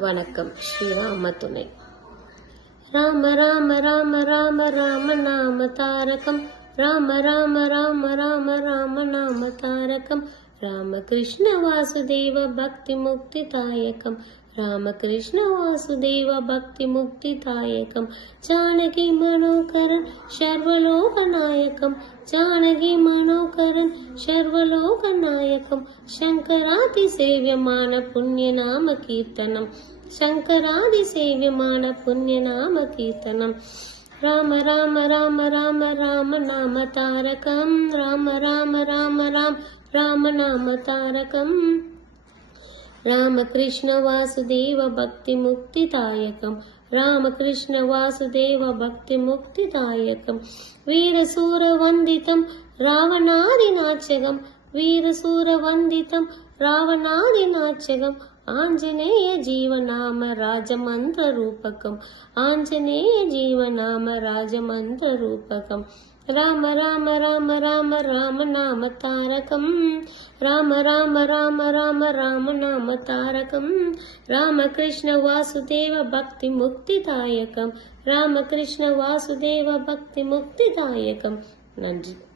வணக்கம். ஸ்ரீராம துணை. ராம ராம ராம ராம ராம நாம தாரகம், ராம ராம ராம ராம ராம நாம தாரகம், ராமகிருஷ்ண வாசுதேவ பக்தி முக்தி தாயகம், ராமகிருஷ்ண வாசுதேவ பக்தி முக்தி தாயகம், ஜானகி மனோகரன் சர்வலோக நாயகம், ஜானகி மனோகரன் சர்வலோக நாயகம், சங்கராதி சேவியமான புண்ணிய நாம கீர்த்தனம், சங்கராதி சேவியமான புண்ணிய நாம கீர்த்தனம், ராம ராம ராம ராம ராம நாம தாரகம், ராம ராம ராம ராம ராம நாம தாரகம், ராமகிருஷ்ண வாசுதேவ பக்தி முக்தி தாயகம், ராமகிருஷ்ண வாசுதேவ பக்தி முக்தி தாயகம், வீரசூர வந்திதம் ராவணாதி நாச்சகம், வீரசூர வந்திதம் ராவணாதி நாச்சகம், ఆంజనేయ జీవనామ రాజమంత్ర రూపకం, ఆంజనేయ జీవనామ రాజమంత్ర రూపకం, రామ రామ రామ రామ రామ నామ తారకం, రామ రామ రామ రామ రామ నామ తారకం, రామకృష్ణ వాసుదేవ భక్తి ముక్తి దాయకం, రామకృష్ణ వాసుదేవ భక్తి ముక్తి దాయకం. நன்றி.